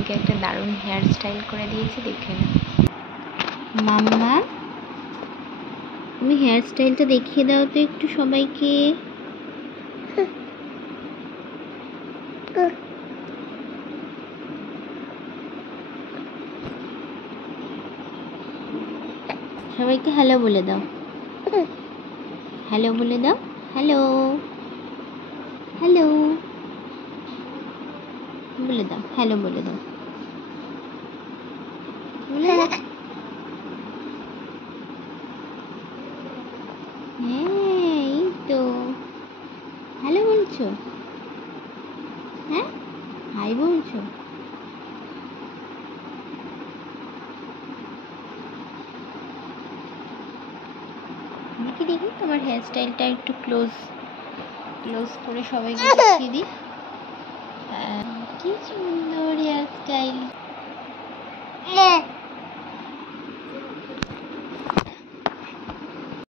মেয়েকে একটা দারুণ হেয়ার স্টাইল করে দিয়েছি, দেখে না। মাম্মা, তুমি হেয়ার স্টাইলটা দেখিয়ে দাও তো একটু সবাইকে। সবাইকে হ্যালো বলে দাও, হ্যালো বলে দাও, হ্যালো হ্যালো বলে দাও, হ্যালো বলে দাও, বলে দাও। হ্যাঁ, এই তো হ্যালো বলছো, হ্যাঁ হাই বলছো। দেখি দেখি তোমার হেয়ার স্টাইলটা একটু ক্লোজ করে সবাইকে দেখিয়ে দিই। কি সুন্দর হেয়ার স্টাইল।